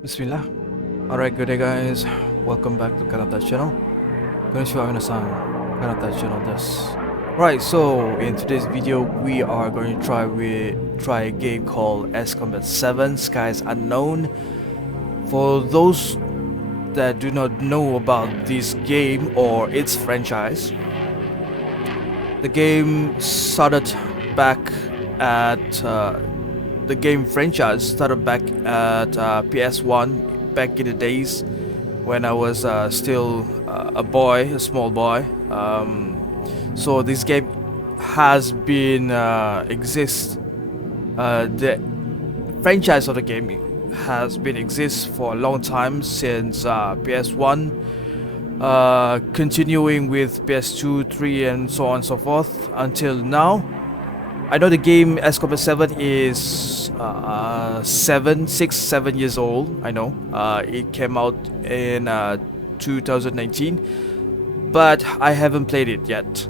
Bismillah. Alright, good day guys. Welcome back to Kanata channel. Konnichiwa minasan. Kanata channel desu. Right, so in today's video we are going to try a game called S Combat 7 Skies Unknown. For those that do not know about this game or its franchise, the game started back at the game franchise started back at PS1 back in the days when I was still a small boy. So this game has been the franchise of the game has been exist for a long time since PS1, continuing with PS2, 3, and so on and so forth until now. I know the game S Combat 7 is 7 years old. I know it came out in 2019, but I haven't played it yet.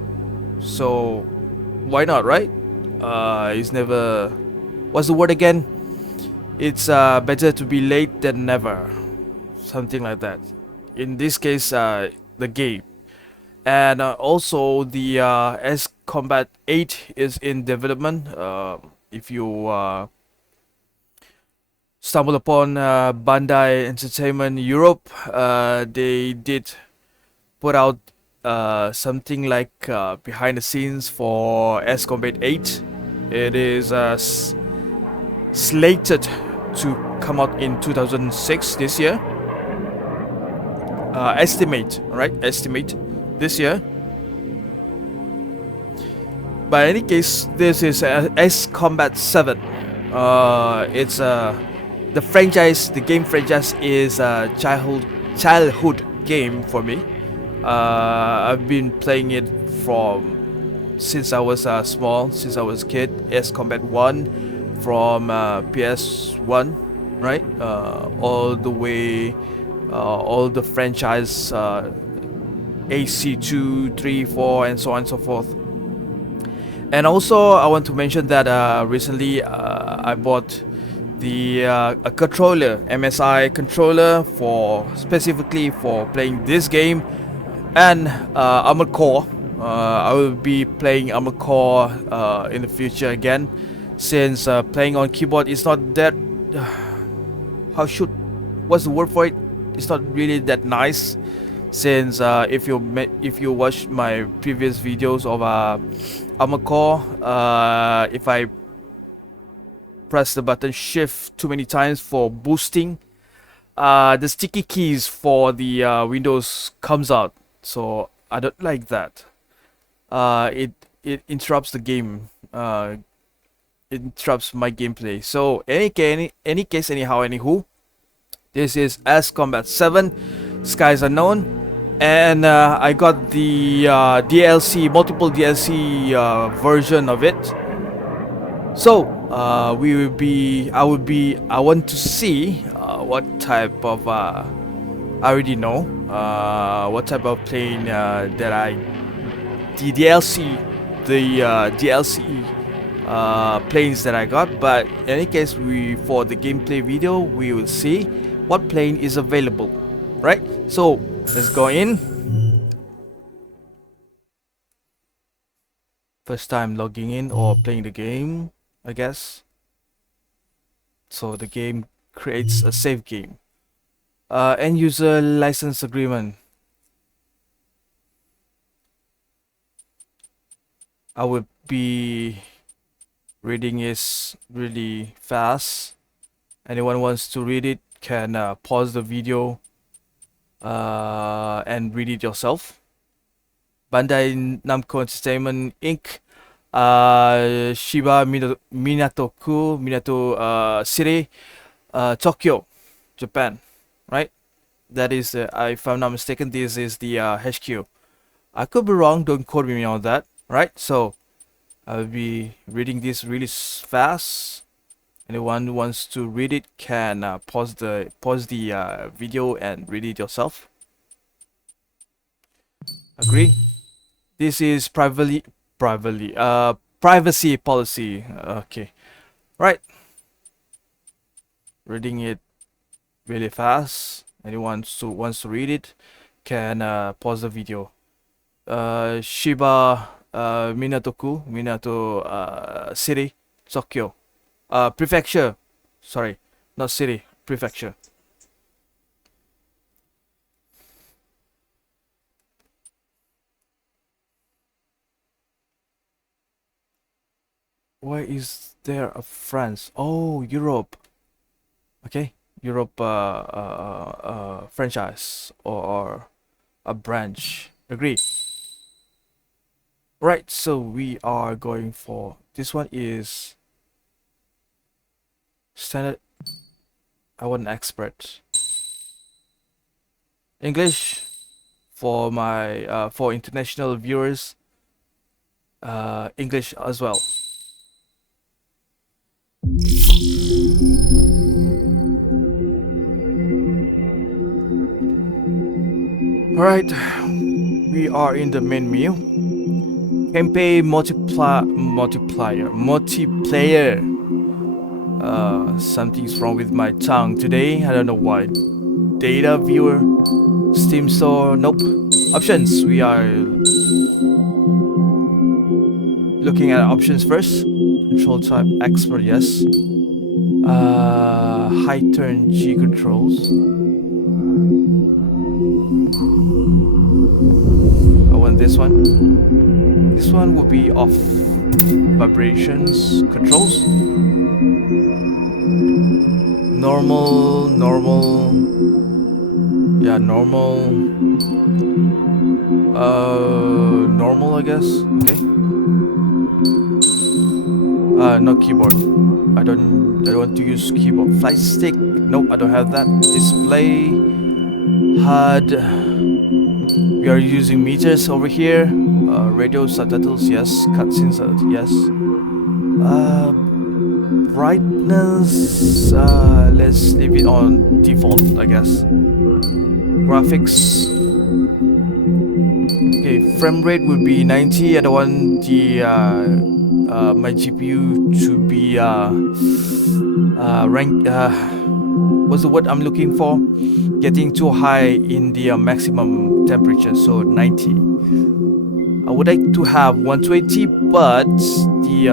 So why not, right? It's never. What's the word again? It's better to be late than never, something like that. In this case, the game. And also the S Combat 8 is in development. If you stumble upon Bandai Entertainment Europe, they did put out something like behind the scenes for S Combat 8. It is slated to come out in 2006 this year. Estimate this year. But in any case, this is S Combat 7. It's the franchise. The game franchise is a childhood game for me. I've been playing it from since I was small, since I was a kid. S Combat 1 from PS1, right? All the way, all the franchise. AC2, 3, 4, and so on and so forth. And also, I want to mention that recently I bought the a controller, MSI controller, specifically for playing this game, and Armored Core. I will be playing Armored Core in the future again, since playing on keyboard is not that. What's the word for it? It's not really that nice. Since if you watch my previous videos of Armored Core, if I press the button shift too many times for boosting, the sticky keys for the Windows comes out, so I don't like that. It interrupts the game. It interrupts my gameplay. So any case, anywho, this is S Combat 7 Skies Unknown. And I got the DLC, multiple DLC version of it. So I want to see what type of I already know what type of plane the DLC planes that I got. But in any case, for the gameplay video we will see what plane is available, right? So let's go in. First time logging in or playing the game, I guess. So the game creates a save game. End user license agreement. I will be reading is really fast. Anyone wants to read it can pause the video and read it yourself. Bandai Namco Entertainment Inc. Shiba Minato City, Tokyo, Japan. Right? That is, if I'm not mistaken, this is the HQ. I could be wrong. Don't quote me on that. Right? So I'll be reading this really fast. Anyone who wants to read it can pause the video and read it yourself. Agree? This is privacy policy. Okay, right. Reading it really fast. Anyone who wants to read it can pause the video. Shiba Minato City, Tokyo. Prefecture. Sorry, not city, prefecture. Why is there a France? Oh, Europe. Okay, Europe franchise or a branch. Agree. Right, so we are going for this one is standard. I want an expert. English for my for international viewers. English as well. Alright, we are in the main menu. Campaign multiplayer. Something's wrong with my tongue today. I don't know why. Data viewer, Steam store, nope. Options. We are looking at options first. Control type expert, yes. High turn G controls. I want this one. This one will be off vibrations controls. Normal. Yeah, normal. Normal, I guess. Okay. No keyboard. I don't want to use keyboard. Flight stick. Nope, I don't have that. Display. HUD. We are using meters over here. Radio subtitles, yes. Cutscenes, yes. Brightness. Let's leave it on default, I guess. Graphics. Okay, frame rate would be 90. I don't want the my GPU to be ranked. What's the word I'm looking for? Getting too high in the maximum temperature, so 90. I would like to have 120, but the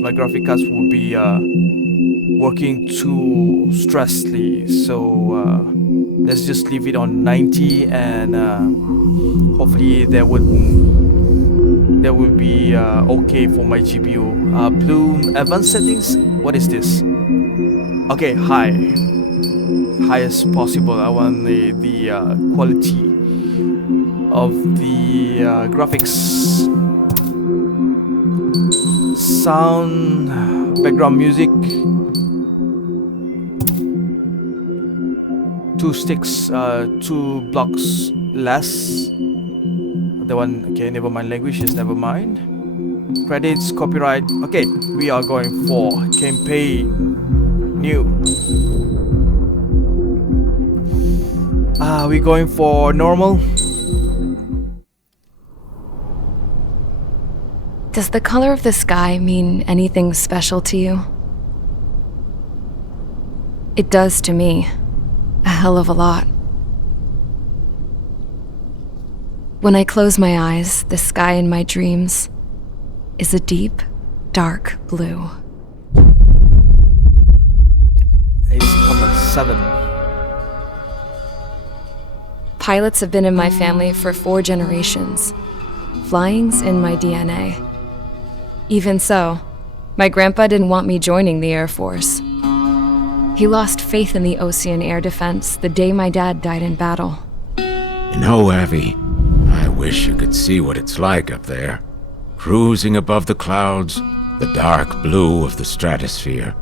my graphic cards will be working too stressfully, so let's just leave it on 90, and hopefully that will be okay for my GPU. Blue advanced settings. What is this? Okay, highest possible. I want the quality of the graphics. Sound, background music. 2 sticks, 2 blocks less. The one, okay, never mind. Language is never mind. Credits, copyright. Okay, we are going for campaign. New. We're going for normal. Does the color of the sky mean anything special to you? It does to me. A hell of a lot. When I close my eyes, the sky in my dreams is a deep, dark blue. Ace Combat 7. Pilots have been in my family for 4 generations. Flying's in my DNA. Even so, my grandpa didn't want me joining the Air Force. He lost faith in the ocean air defense the day my dad died in battle. You know, Abby, I wish you could see what it's like up there. Cruising above the clouds, the dark blue of the stratosphere.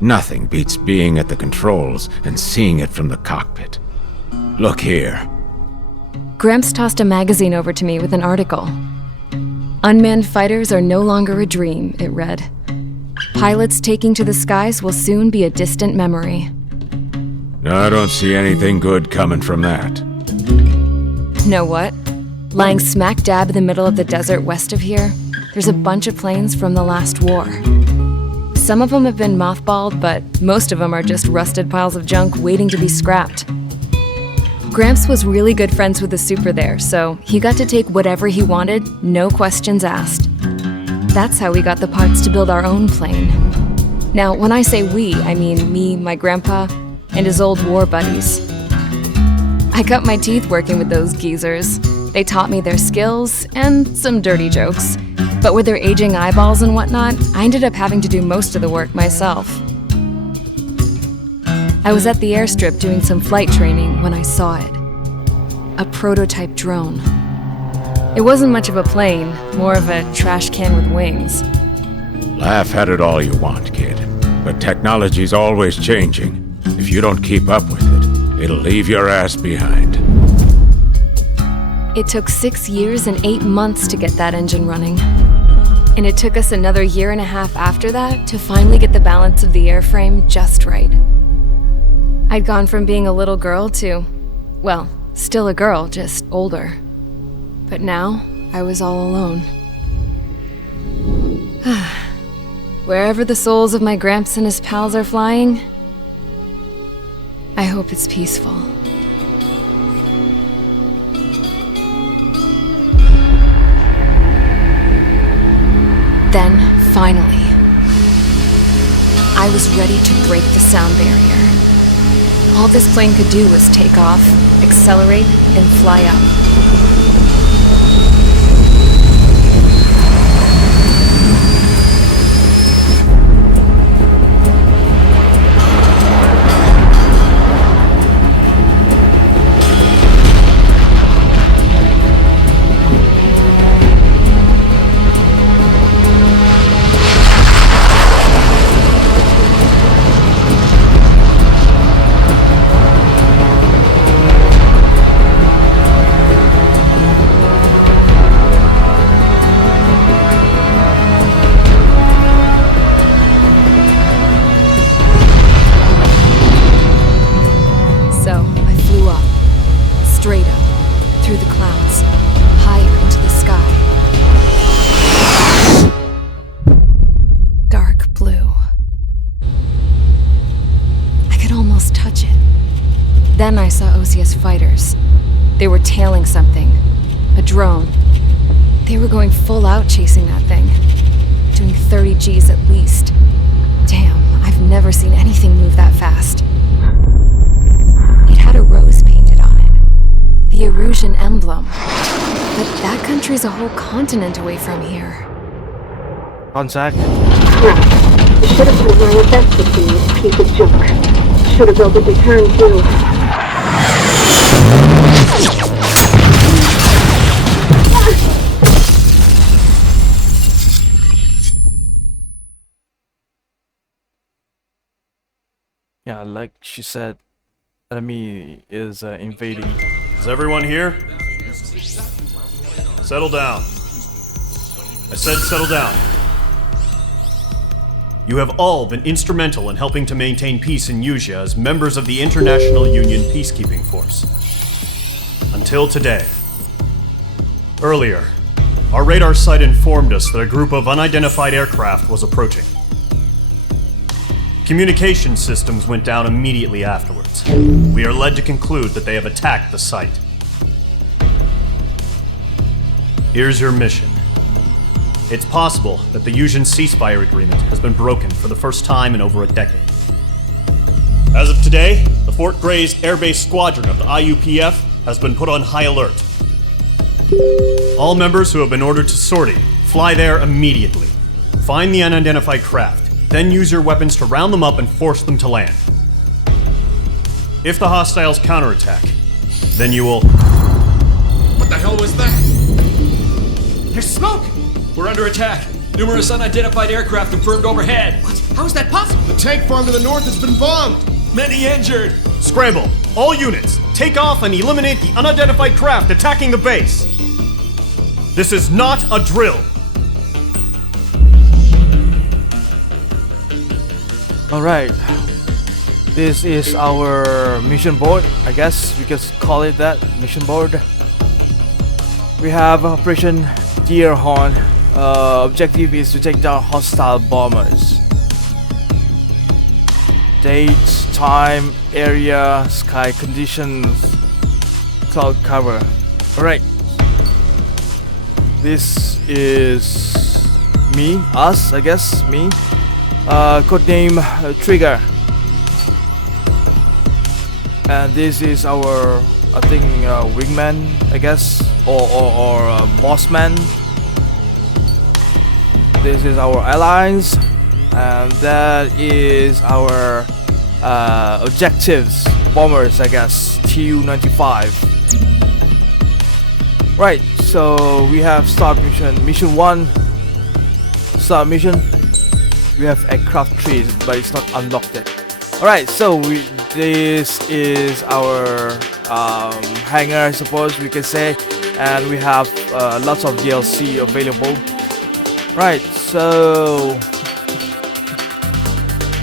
Nothing beats being at the controls and seeing it from the cockpit. Look here. Gramps tossed a magazine over to me with an article. Unmanned fighters are no longer a dream, it read. Pilots taking to the skies will soon be a distant memory. I don't see anything good coming from that. Know what? Lying smack dab in the middle of the desert west of here, there's a bunch of planes from the last war. Some of them have been mothballed, but most of them are just rusted piles of junk waiting to be scrapped. Gramps was really good friends with the super there, so he got to take whatever he wanted, no questions asked. That's how we got the parts to build our own plane. Now, when I say we, I mean me, my grandpa, and his old war buddies. I cut my teeth working with those geezers. They taught me their skills and some dirty jokes. But with their aging eyeballs and whatnot, I ended up having to do most of the work myself. I was at the airstrip doing some flight training when I saw it. A prototype drone. It wasn't much of a plane, more of a trash can with wings. Laugh at it all you want, kid. But technology's always changing. If you don't keep up with it, it'll leave your ass behind. It took 6 years and 8 months to get that engine running. And it took us another 1.5 years after that to finally get the balance of the airframe just right. I'd gone from being a little girl to, well, still a girl, just older. But now, I was all alone. Wherever the souls of my Gramps and his pals are flying, I hope it's peaceful. Then, finally, I was ready to break the sound barrier. All this plane could do was take off, accelerate, and fly up. Then I saw Osius fighters. They were tailing something. A drone. They were going full out chasing that thing. Doing 30 Gs at least. Damn, I've never seen anything move that fast. It had a rose painted on it. The Erusian emblem. But that country's a whole continent away from here. Contact. Crap. I should have put my investment in this piece of junk. Should have built a return too. Yeah, like she said, enemy is invading. Is everyone here? Settle down. I said settle down. You have all been instrumental in helping to maintain peace in Usea as members of the International Union Peacekeeping Force. Until today. Earlier, our radar site informed us that a group of unidentified aircraft was approaching. Communication systems went down immediately afterwards. We are led to conclude that they have attacked the site. Here's your mission. It's possible that the Usian ceasefire agreement has been broken for the first time in over a decade. As of today, the Fort Gray's airbase squadron of the IUPF has been put on high alert. All members who have been ordered to sortie, fly there immediately. Find the unidentified craft, then use your weapons to round them up and force them to land. If the hostiles counterattack, then you will... What the hell was that? There's smoke! We're under attack. Numerous unidentified aircraft confirmed overhead. What? How is that possible? The tank farm to the north has been bombed! Many injured! Scramble! All units, take off and eliminate the unidentified craft attacking the base! This is not a drill! Alright. This is our mission board. I guess we can call it that. Mission board. We have Operation Deerhorn. Objective is to take down hostile bombers. date, time, area, sky conditions, cloud cover. Alright, this is me, us, I guess, me. Codename Trigger, and this is our, I think, wingman, I guess, or boss man. This is our allies, and that is our objectives, bombers, I guess, Tu-95. Right, so we have start mission 1, start mission. We have aircraft trees, but it's not unlocked yet. Alright, so this is our hangar, I suppose we can say, and we have lots of DLC available. Right, so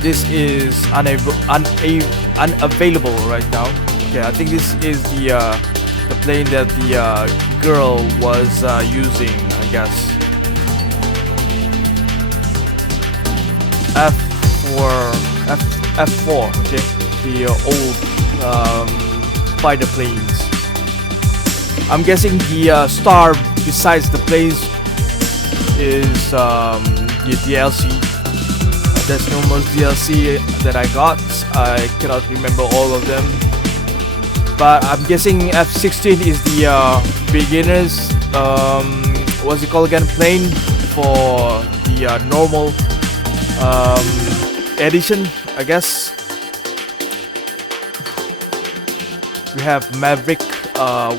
this is unavailable right now. Okay, I think this is the plane that the girl was using, I guess. F4, okay, the old fighter planes. I'm guessing the star besides the planes is the DLC. There's numerous DLC that I got. I cannot remember all of them, but I'm guessing F16 is the beginners. What's it called again? Plane for the normal edition, I guess. We have Maverick,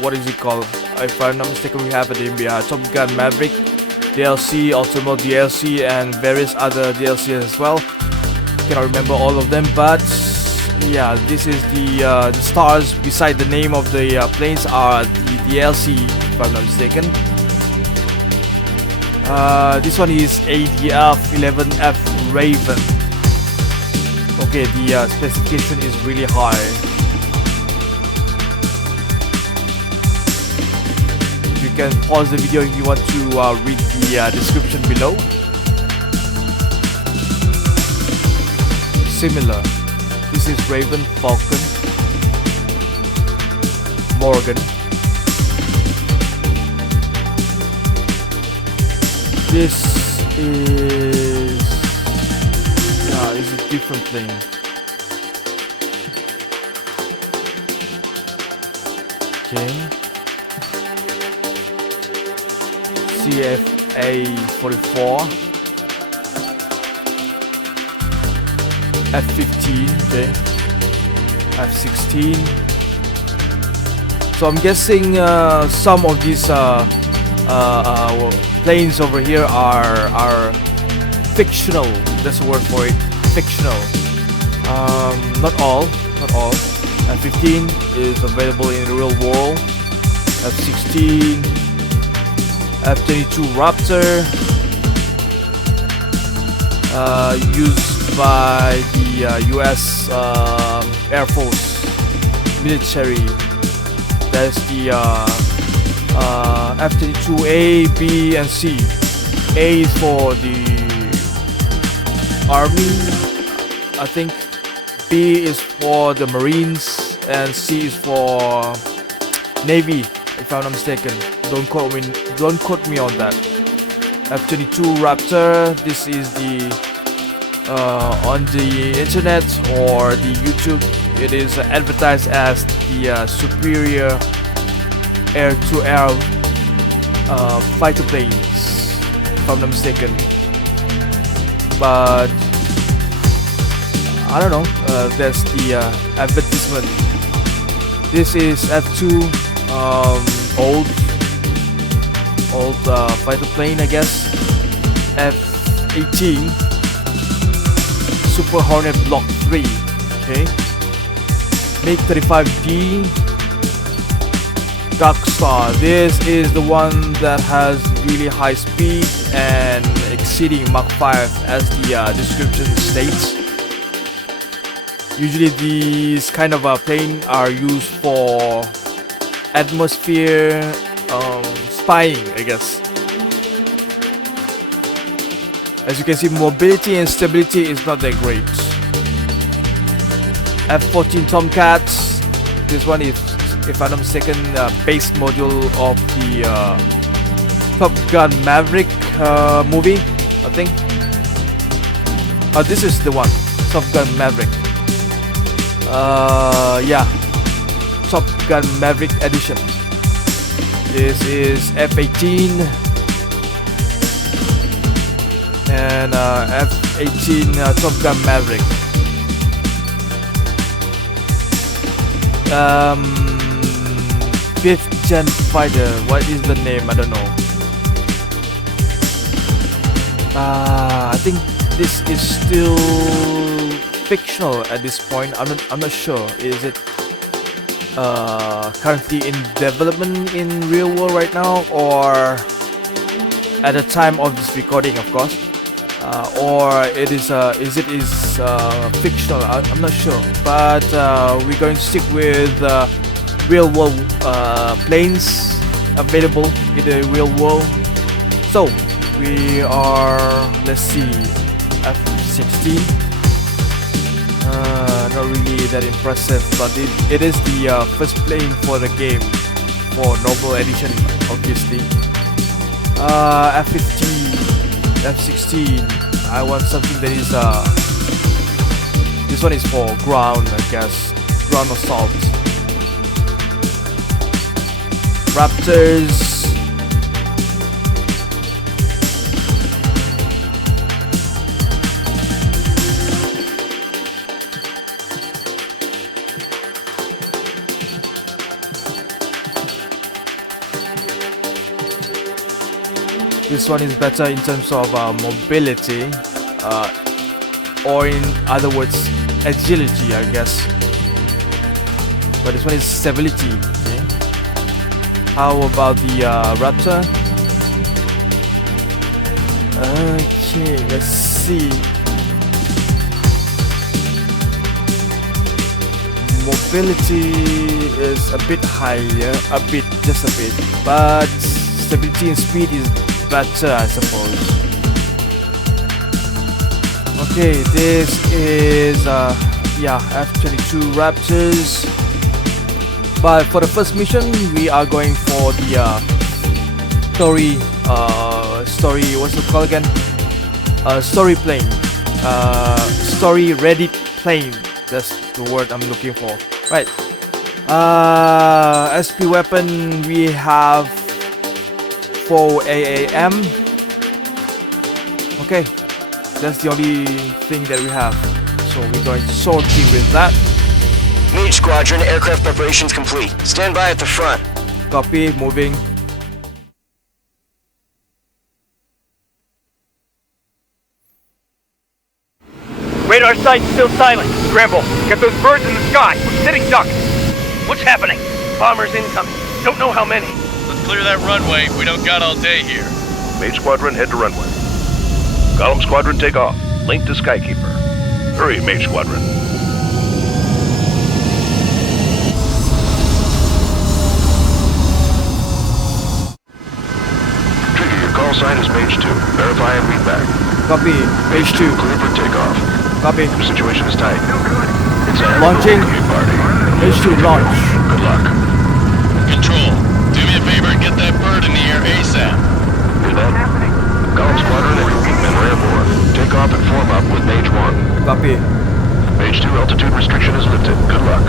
what is it called? If I'm not mistaken, we have the Top Gun Maverick DLC, Ultimate DLC, and various other DLCs as well. Cannot remember all of them, but yeah, this is the stars beside the name of the planes are the DLC, if I'm not mistaken. This one is ADF-11F Raven. Okay, the specification is really high. You can pause the video if you want to read the description below. Similar. This is Raven, Falcon, Morgan. This is it's a different plane. Okay. CFA-44, F-15, okay, F-16. So I'm guessing some of these planes over here are fictional. That's the word for it, fictional. Not all. F-15 is available in the real world. F-16, F-22 Raptor, used by the US Air Force military. That's the F-22A, B, and C. A is for the Army, I think. B is for the Marines, and C is for Navy, if I'm not mistaken. Don't quote me on that. F-22 Raptor. This is the on the internet or the YouTube. It is advertised as the superior air-to-air fighter planes, if I'm not mistaken. But I don't know. That's the advertisement. This is F2, old fighter plane, I guess. F-18, Super Hornet Block 3. Okay. MiG-35D, Darkstar. This is the one that has really high speed and exceeding Mach 5, as the description states. Usually these kind of plane are used for atmosphere spying, I guess. As you can see, mobility and stability is not that great. F-14 Tomcats. This one is, if I'm not mistaken, base module of the Top Gun Maverick movie, I think. This is the one, Top Gun Maverick. Yeah, Top Gun Maverick edition. This is F-18 and F-18 Top Gun Maverick. 5th gen fighter. What is the name? I don't know. I think this is still fictional at this point. I'm not sure. Is it currently in development in real world right now, or at the time of this recording, of course, or it is fictional? I'm not sure, but we're going to stick with real world planes available in the real world. So we are, let's see, F-16. Not really that impressive, but it is the first plane for the game, for normal edition, obviously. F-15, F-16. I want something that is this one is for ground, I guess, ground assault. Raptors. This one is better in terms of mobility, or in other words, agility, I guess. But this one is stability. Okay. How about the Raptor? Okay, let's see. Mobility is a bit higher, just a bit, but stability and speed is better, I suppose. Okay, this is yeah, F-22 Raptors. But for the first mission, we are going for the story. What's it called again? Story plane. Story ready plane. That's the word I'm looking for. Right. SP weapon, we have 4 AAM. Okay, that's the only thing that we have. So we're going to sortie with that. Mage Squadron, aircraft preparations complete. Stand by at the front. Copy, moving. Radar site's still silent. Scramble. Get those birds in the sky. We're sitting ducks. What's happening? Bombers incoming. Don't know how many. Let's clear that runway. We don't got all day here. Mage Squadron, head to runway. Column Squadron, take off. Link to Skykeeper. Hurry, Mage Squadron. Trigger, your call sign is Mage 2. Verify and read back. Copy, Mage 2. Clear for takeoff. Copy. Your situation is tight. It's a launching. Party. Mage 2 launch. Good luck. Control, do me a favor and get that bird in the air ASAP. Hear that? Column Squadron and men are airborne. Take off and form up with Mage 1. Copy. Mage 2 altitude restriction is lifted. Good luck.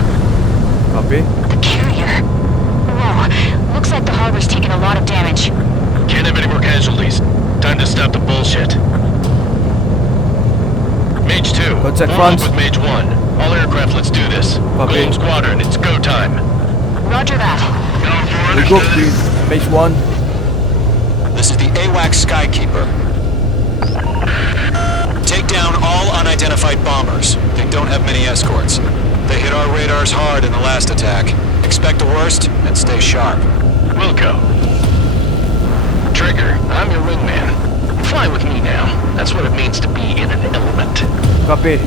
Copy. The carrier. Whoa, looks like the harbor's taken a lot of damage. Can't have any more casualties. Time to stop the bullshit. Mage 2, Contact warm front. up with Mage 1. All aircraft, let's do this. Copy. Column Squadron, it's go time. Roger that. We go, please. Mage 1. This is the AWAC Skykeeper. Take down all unidentified bombers. They don't have many escorts. They hit our radars hard in the last attack. Expect the worst and stay sharp. Wilco. Trigger, I'm your wingman. Fly with me now. That's what it means to be in an element. Copy.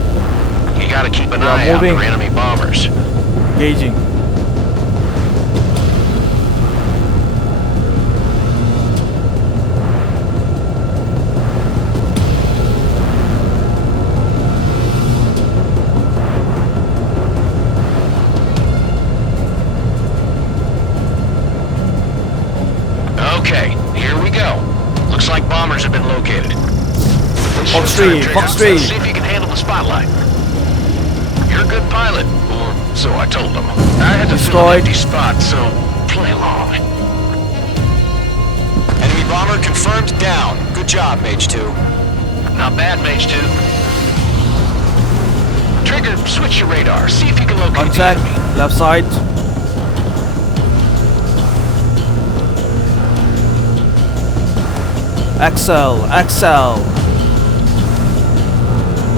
You gotta keep an We are eye out moving. for enemy bombers. Gauging. bombers have been located. Fox 3, Fox 3. See if you can handle the spotlight. You're a good pilot, or so I told them. I had to fill an empty spot, so play along. Enemy bomber confirmed down. Good job, Mage 2. Not bad, Mage 2. Trigger, switch your radar. See if you can locate Contact, the enemy. left side. Axel.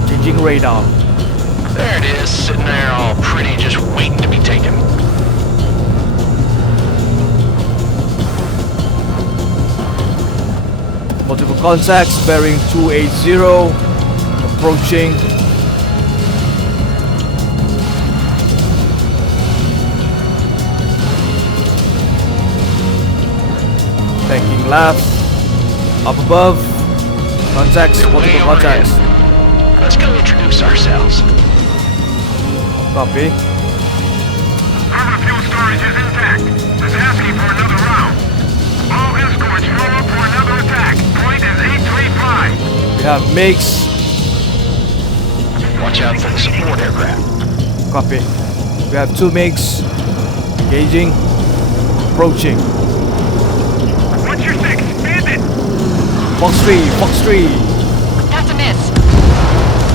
Changing radar. There it is, sitting there all pretty, just waiting to be taken. Multiple contacts, bearing 280, approaching. Banking left, up above, contacts, multiple contacts. Let's go introduce ourselves. Copy. Armor fuel storage is intact. It's asking for another round. All escorts roll up for another attack. Point is 835. We have MiGs. Watch out for the support aircraft. Copy. We have 2 MiGs. Engaging. Approaching. What's your 6? Bandit! Fox 3. That's a miss.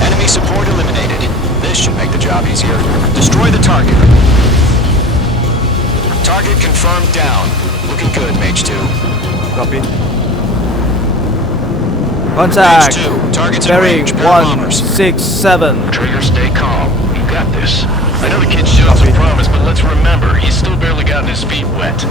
Enemy support eliminated. This should make the job easier. Destroy the target. Target confirmed down. Looking good, Mage 2. Copy. Contact. Mage 2. Targets in Bearing range. Pair of bombers. 167. Trigger, stay calm. You got this. I know the kid showed some promise, but let's remember, he's still barely gotten his feet wet.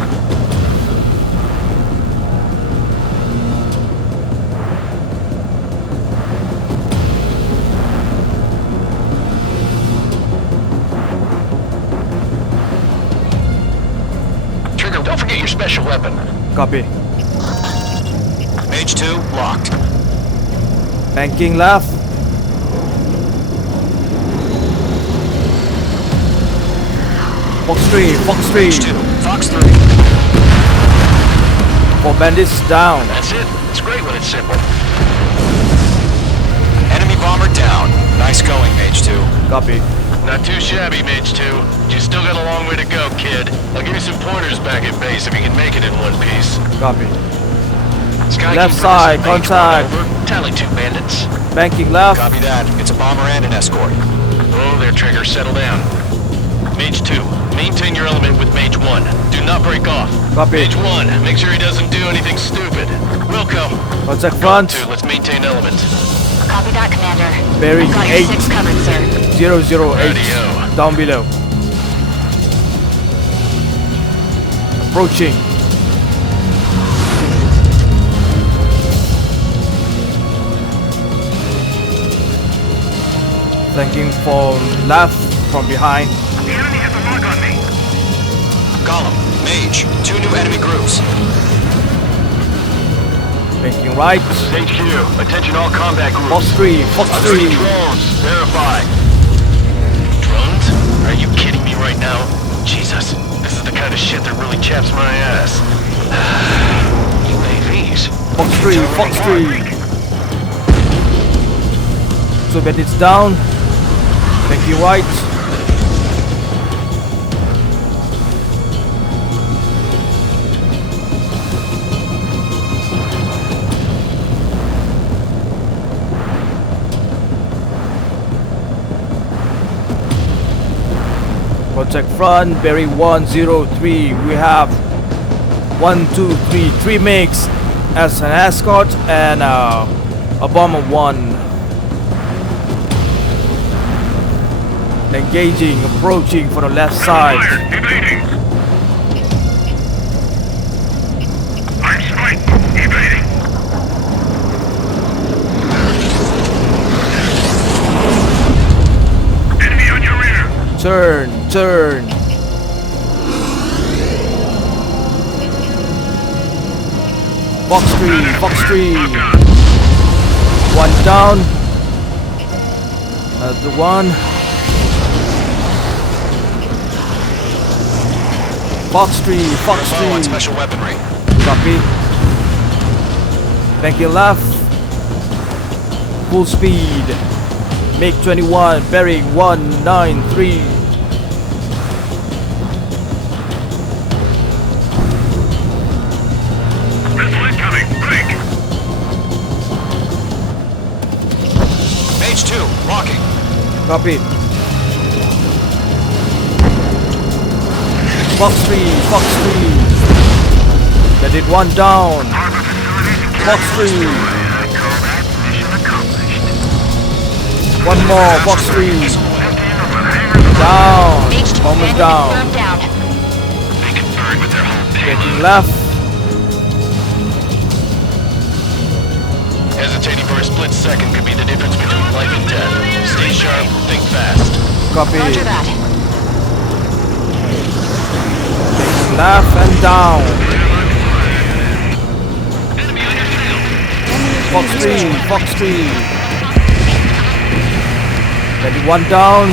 Trigger, don't forget your special weapon. Copy. Mage 2 locked. Banking left. Fox 3. Mage 2. Fox 3. 4 bandits down. That's it. It's great when it's simple. Enemy bomber down. Nice going, Mage 2. Copy. Not too shabby, Mage 2. You still got a long way to go, kid. I'll give you some pointers back at base if you can make it in one piece. Copy. Skykeeper, Left this is side, Mage 1 contact. over. Tally 2 bandits. Banking left. Copy that. It's a bomber and an escort. Oh, there, Trigger. Settle down. Mage 2, maintain your element with Mage 1. Do not break off. Copy. Mage 1, make sure he doesn't do anything stupid. Wilco. Contact front. 2, let's maintain element. Copy that, Commander. Bearing Got your 6 covered, sir. 008. Radio. Down below. Approaching. Flanking from left, from behind. The enemy has a lock on me. Golem. Mage. 2 new enemy groups. Flanking right. HQ, attention all combat groups. Fox 3. Drones, verify. Drones? Are you kidding me right now? Jesus, this is the kind of shit that really chaps my ass. UAVs. Fox 3. So bandits down. Flanking right. Contact front, bearing 103. We have 1, 2, 3, 3 MiGs as an escort and a bomber 1. Engaging, approaching for the left side. Evading. I'm spiked. Evading. Enemy on your rear. Turn. Fox 3. 1 down. The 1. Fox 3. Follow on special weaponry. Copy. Banking left. Full speed. MiG-21, bearing 193. Missile incoming. Break. Mage 2, locking. Copy. Fox 3, Fox 3. That did one down. Fox 3. One more, Fox 3. Down. Almost down. Getting left. Hesitating for a split second could be the difference between life and death. Stay sharp, think fast. Copy. Roger that. Left and down. Fox 3, Fox 3. Ready, one down.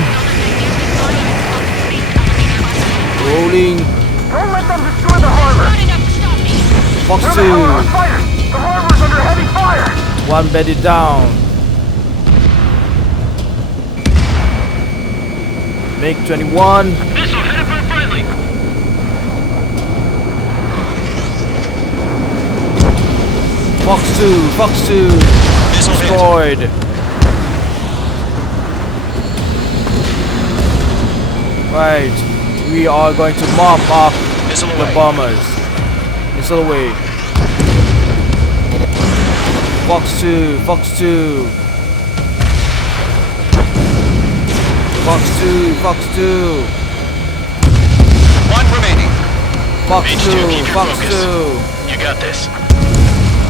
Rolling. Don't let them destroy the harbor. Fox 2. Fighters! The harbor's under heavy fire! One bedded down. MiG-21. Missile headed for friendly. Fox 2, Fox 2. Missile hit. Destroyed. Right. We are going to mop up Missile the away. bombers. Missile away. Fox 2, Fox 2. Fox 2, Fox 2. One remaining. Fox Mage 2, 2, keep your Fox focus. 2. You got this.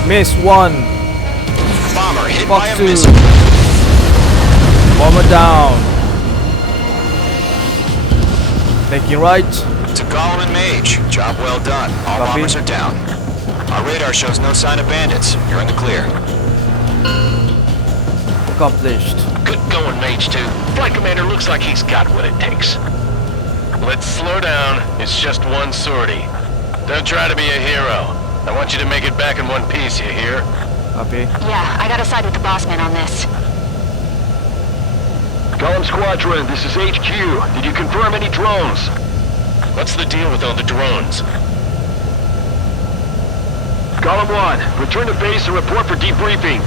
Miss 1. Bomber hit Fox by a 2. missile. Bomber down. Taking right. To Golem and Mage. Job well done. All Copy. bombers are down. Our radar shows no sign of bandits. You're in the clear. Accomplished. Good going, Mage 2. Flight commander looks like he's got what it takes. Let's slow down. It's just one sortie. Don't try to be a hero. I want you to make it back in one piece, you hear? Copy. Yeah, I gotta side with the boss man on this. Golem Squadron, this is HQ. Did you confirm any drones? What's the deal with all the drones? Golem 1, return to base and report for debriefing.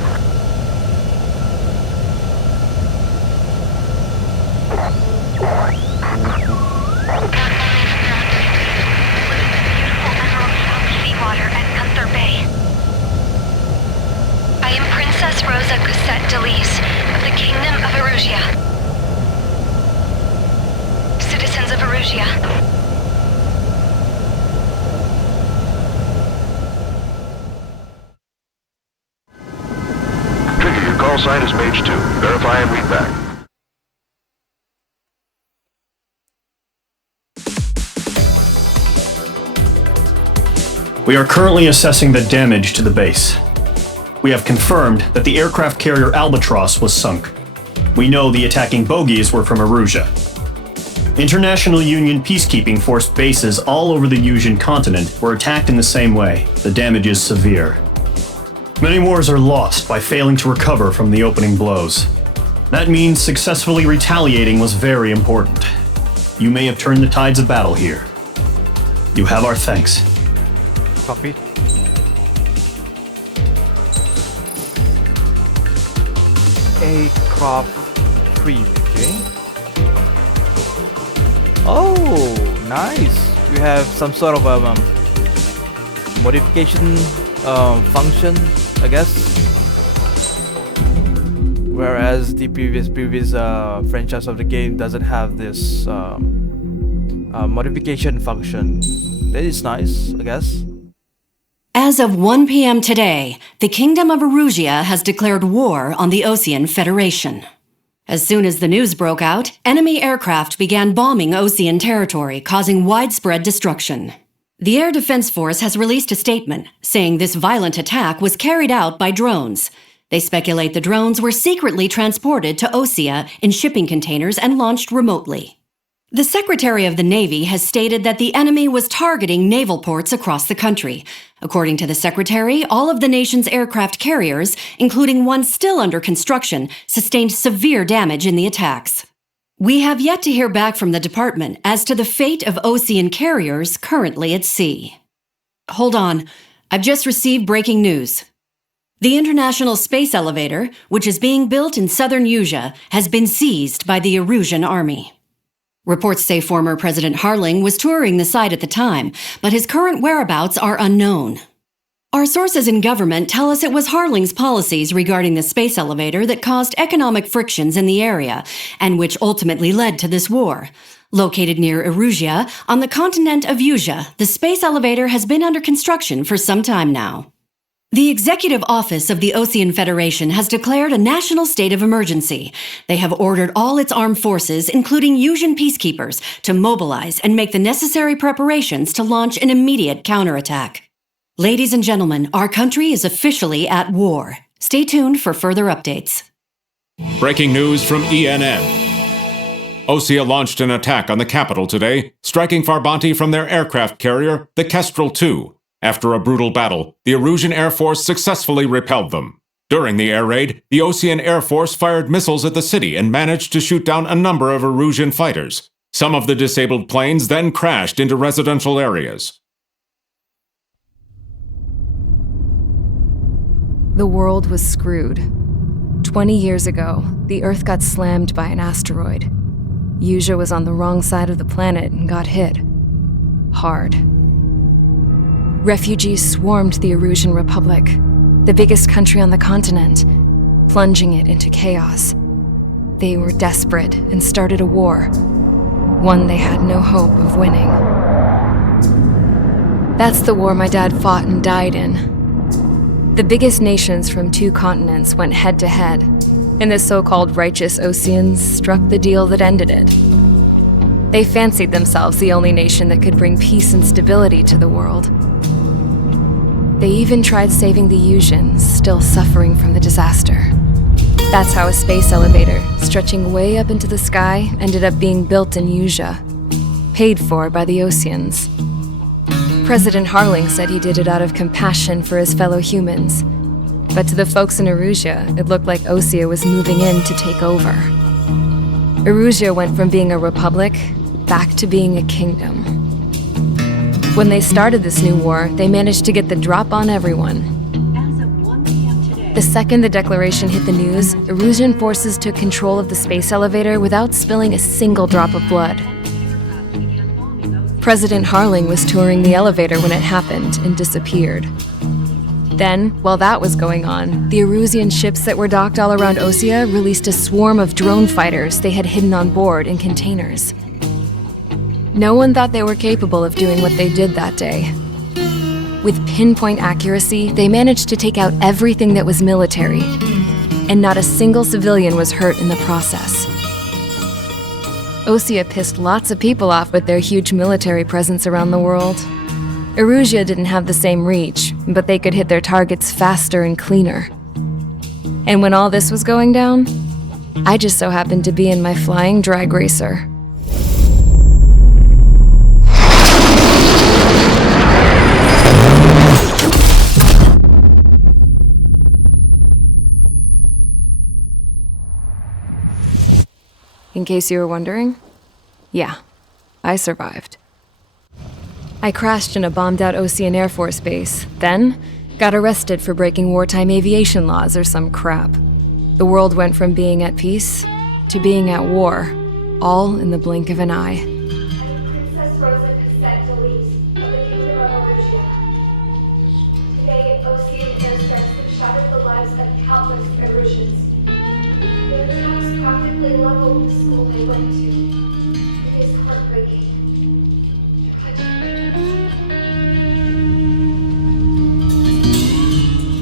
Seawater at Gunther Bay. I am Princess Rosa Cosette Delise of the Kingdom of Erusia. Citizens of Erusia. Trigger, your call sign is Mage 2. Verify and read back. We are currently assessing the damage to the base. We have confirmed that the aircraft carrier Albatross was sunk. We know the attacking bogies were from Erusia. International Union peacekeeping force bases all over the Yusian continent were attacked in the same way. The damage is severe. Many wars are lost by failing to recover from the opening blows. That means successfully retaliating was very important. You may have turned the tides of battle here. You have our thanks. Copy. Aircraft 3, okay. Oh, nice. We have some sort of modification function, I guess. Whereas the previous franchise of the game doesn't have this modification function. That is nice, I guess. As of 1 p.m. today, the Kingdom of Erusia has declared war on the Osean Federation. As soon as the news broke out, enemy aircraft began bombing Osean territory, causing widespread destruction. The Air Defense Force has released a statement saying this violent attack was carried out by drones. They speculate the drones were secretly transported to Osea in shipping containers and launched remotely. The Secretary of the Navy has stated that the enemy was targeting naval ports across the country. According to the Secretary, all of the nation's aircraft carriers, including one still under construction, sustained severe damage in the attacks. We have yet to hear back from the department as to the fate of Ocean carriers currently at sea. Hold on, I've just received breaking news. The International Space Elevator, which is being built in southern Usea, has been seized by the Erusian army. Reports say former President Harling was touring the site at the time, but his current whereabouts are unknown. Our sources in government tell us it was Harling's policies regarding the space elevator that caused economic frictions in the area, and which ultimately led to this war. Located near Erusea, on the continent of Usea, the space elevator has been under construction for some time now. The Executive Office of the Ocean Federation has declared a national state of emergency. They have ordered all its armed forces, including Usian peacekeepers, to mobilize and make the necessary preparations to launch an immediate counterattack. Ladies and gentlemen, our country is officially at war. Stay tuned for further updates. Breaking news from ENN. Osea launched an attack on the capital today, striking Farbanti from their aircraft carrier, the Kestrel II. After a brutal battle, the Erusian Air Force successfully repelled them. During the air raid, the Ocean Air Force fired missiles at the city and managed to shoot down a number of Erusian fighters. Some of the disabled planes then crashed into residential areas. The world was screwed. 20 years ago, the Earth got slammed by an asteroid. Usea was on the wrong side of the planet and got hit. Hard. Refugees swarmed the Erusian Republic, the biggest country on the continent, plunging it into chaos. They were desperate and started a war, one they had no hope of winning. That's the war my dad fought and died in. The biggest nations from 2 continents went head-to-head, and the so-called righteous Oceans struck the deal that ended it. They fancied themselves the only nation that could bring peace and stability to the world. They even tried saving the Usians, still suffering from the disaster. That's how a space elevator, stretching way up into the sky, ended up being built in Usea, paid for by the Oceans. President Harling said he did it out of compassion for his fellow humans, but to the folks in Erusea, it looked like Osea was moving in to take over. Erusea went from being a republic back to being a kingdom. When they started this new war, they managed to get the drop on everyone. The second the declaration hit the news, Erusian forces took control of the space elevator without spilling a single drop of blood. President Harling was touring the elevator when it happened and disappeared. Then, while that was going on, the Erusian ships that were docked all around Osea released a swarm of drone fighters they had hidden on board in containers. No one thought they were capable of doing what they did that day. With pinpoint accuracy, they managed to take out everything that was military, and not a single civilian was hurt in the process. Osea pissed lots of people off with their huge military presence around the world. Erusea didn't have the same reach, but they could hit their targets faster and cleaner. And when all this was going down, I just so happened to be in my flying drag racer. In case you were wondering, yeah, I survived. I crashed in a bombed-out Ocean Air Force base, then got arrested for breaking wartime aviation laws or some crap. The world went from being at peace to being at war, all in the blink of an eye. Princess Rosa Cassette Delise of the Kingdom of Erusea. Today, Ocean airstrikes have shattered the lives of countless Erusians. Their attacks practically leveled the school they went to. It is heartbreaking.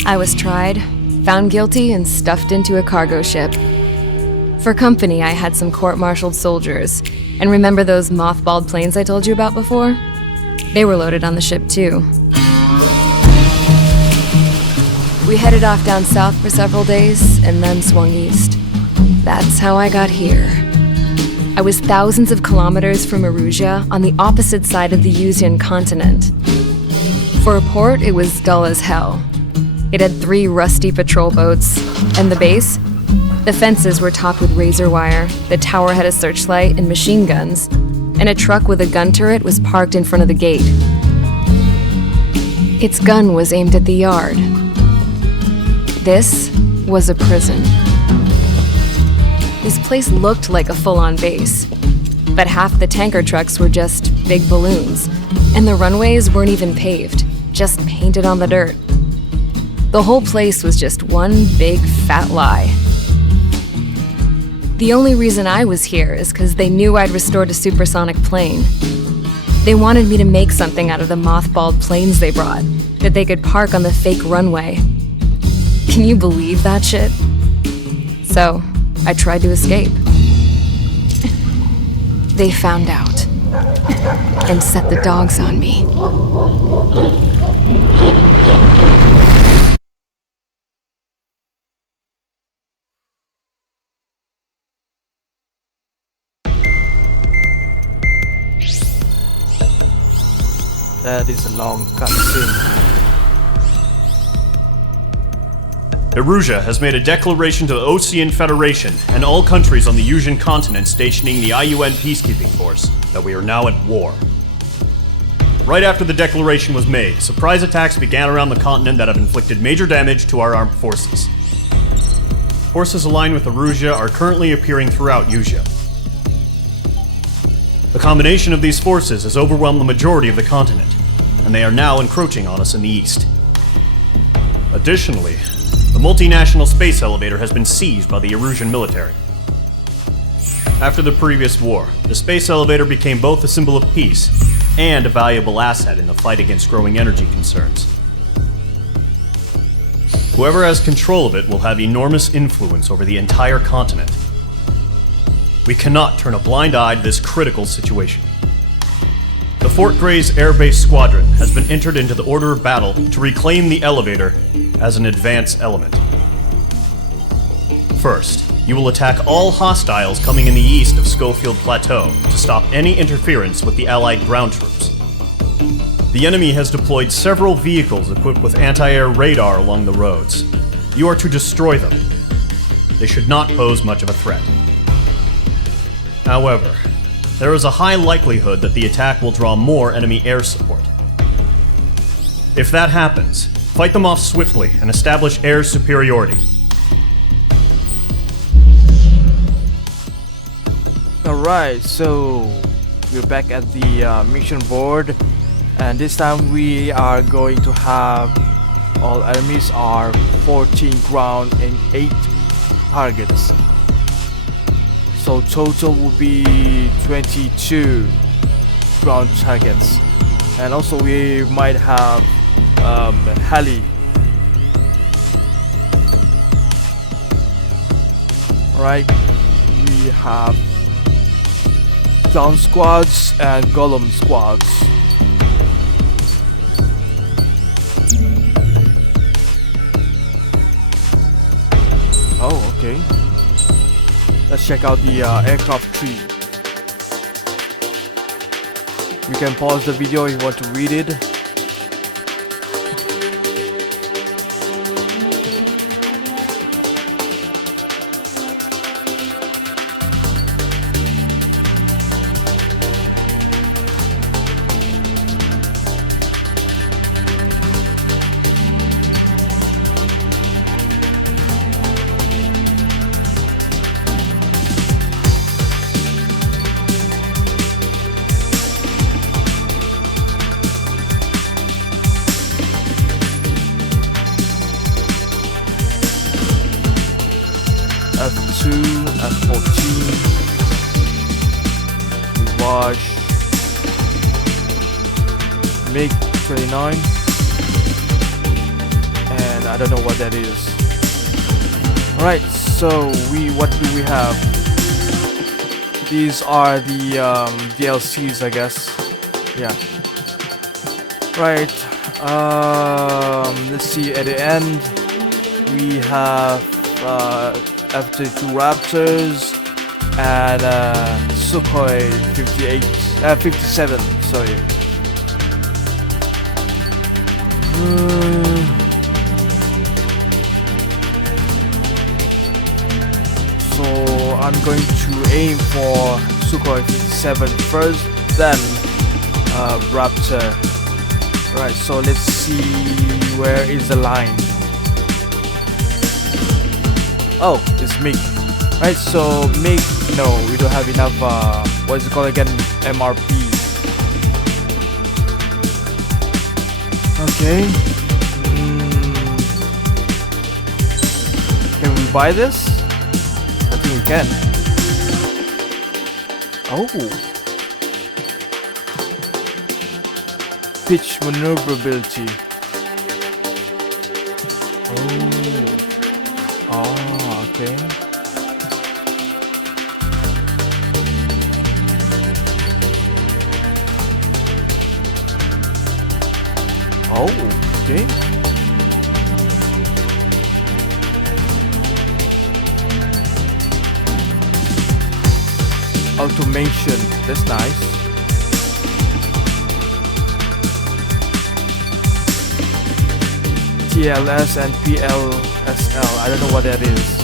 I was tried, found guilty, and stuffed into a cargo ship. For company, I had some court-martialed soldiers. And remember those mothballed planes I told you about before? They were loaded on the ship too. We headed off down south for several days, and then swung east. That's how I got here. I was thousands of kilometers from Erusia on the opposite side of the Yuzian continent. For a port, it was dull as hell. It had 3 rusty patrol boats, and the base? The fences were topped with razor wire, the tower had a searchlight and machine guns, and a truck with a gun turret was parked in front of the gate. Its gun was aimed at the yard. This was a prison. This place looked like a full-on base, but half the tanker trucks were just big balloons, and the runways weren't even paved, just painted on the dirt. The whole place was just one big fat lie. The only reason I was here is because they knew I'd restored a supersonic plane. They wanted me to make something out of the mothballed planes they brought, that they could park on the fake runway. Can you believe that shit? So, I tried to escape. They found out and set the dogs on me. That is a long cutscene. Erusia has made a declaration to the Ocean Federation and all countries on the Yuzian continent stationing the IUN peacekeeping force that we are now at war. Right after the declaration was made, surprise attacks began around the continent that have inflicted major damage to our armed forces. Forces aligned with Erusia are currently appearing throughout Yusia. The combination of these forces has overwhelmed the majority of the continent, and they are now encroaching on us in the east. Additionally, the multinational space elevator has been seized by the Erusian military. After the previous war, the space elevator became both a symbol of peace and a valuable asset in the fight against growing energy concerns. Whoever has control of it will have enormous influence over the entire continent. We cannot turn a blind eye to this critical situation. The Fort Gray's Air Base Squadron has been entered into the order of battle to reclaim the elevator as an advance element. First, you will attack all hostiles coming in the east of Schofield Plateau to stop any interference with the Allied ground troops. The enemy has deployed several vehicles equipped with anti-air radar along the roads. You are to destroy them. They should not pose much of a threat. However, there is a high likelihood that the attack will draw more enemy air support. If that happens, fight them off swiftly and establish air superiority. Alright, so we're back at the mission board, and this time we are going to have all enemies are 14 ground and 8 targets. So total will be 22 ground targets, and also we might have heli. Right, we have ground squads and golem squads. Oh, okay. Let's check out the aircraft tree. You can pause the video if you want to read it. F2, F14, Wash, MiG-29, and I don't know what that is. Alright, so what do we have? These are the DLCs, I guess. Yeah. Right. Let's see. At the end, we have F-32 Raptors, and Sukhoi 57. Sorry. So I'm going to aim for Sukhoi 57 first, then Raptor. Right, so let's see where is the line. Oh, it's MiG. Right, so MiG, no, we don't have enough, what is it called again? MRP. Okay. Can we buy this? I think we can. Oh. Pitch maneuverability. Oh, okay. Oh, okay. Automation, that's nice. TLS and PLSL, I don't know what that is.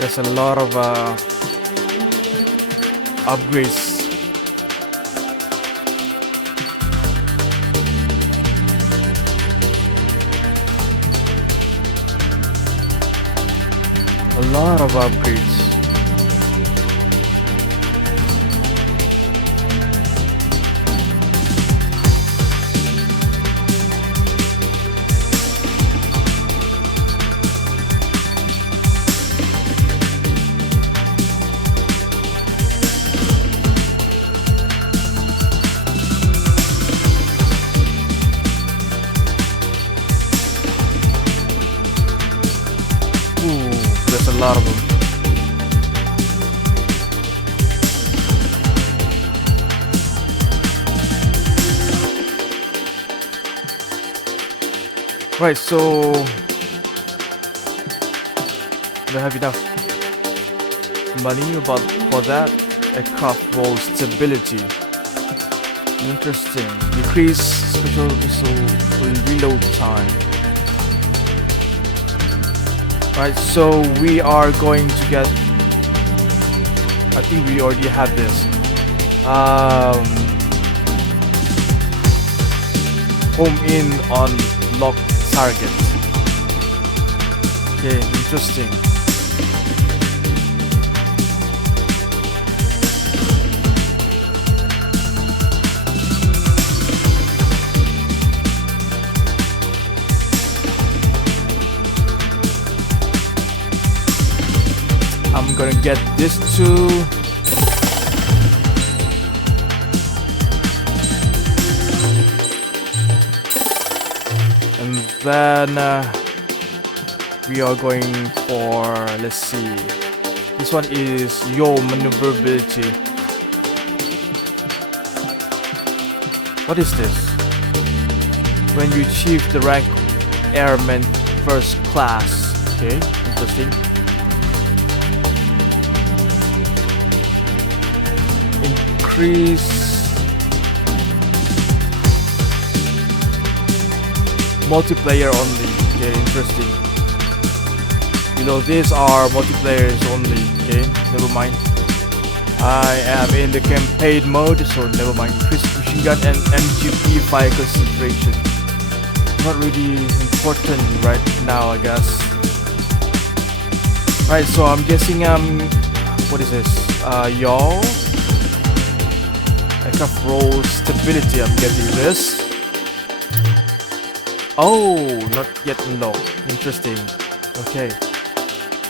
There's a lot of upgrades. A lot of upgrades. There's a lot of them. Right, so do I have enough money for that? Aircraft roll stability. Interesting. Decrease special missile reload time. Right, so we are going to get, I think we already have this. Home in on lock target. Okay, interesting. I'm gonna get this too. And then we are going for, let's see, this one is your maneuverability. What is this? When you achieve the rank Airman First Class. Okay, interesting. Increase multiplayer only. Okay, interesting. You know, these are multiplayers only. Okay, never mind. I am in the campaign mode, so never mind. Increase machine gun and MGP fire concentration. Not really important right now, I guess. Right, so I'm guessing what is this? Y'all. Aircraft roll stability, I'm getting this. Oh, not yet low. Interesting. Okay.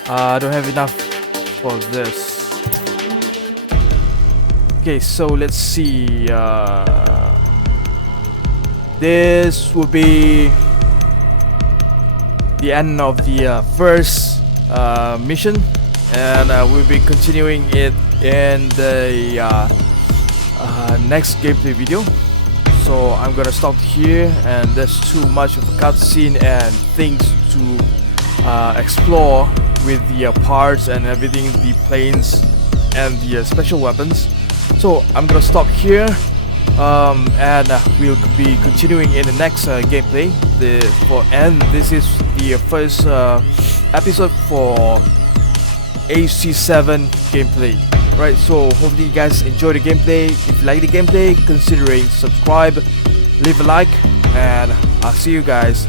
I don't have enough for this. Okay, so let's see. this will be the end of the first mission, and we'll be continuing it in the next gameplay video. So I'm gonna stop here, and there's too much of a cutscene and things to explore with the parts and everything, the planes and the special weapons. So I'm gonna stop here, and we'll be continuing in the next gameplay. And this is the first episode for AC7 gameplay. Right, so hopefully you guys enjoy the gameplay. If you like the gameplay, considering subscribe, leave a like, and I'll see you guys.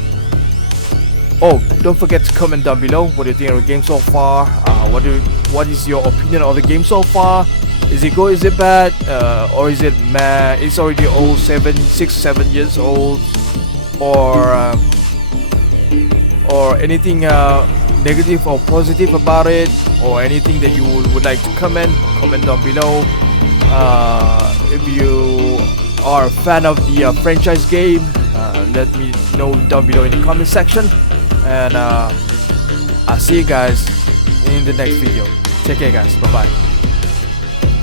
Oh, don't forget to comment down below what you think of the game so far. What is your opinion of the game so far? Is it good? Is it bad? Or is it meh? It's already old, 6-7 years old, or anything negative or positive about it, or anything that you would like to comment down below. If you are a fan of the franchise game, let me know down below in the comment section, and I'll see you guys in the next video. Take care guys, bye bye.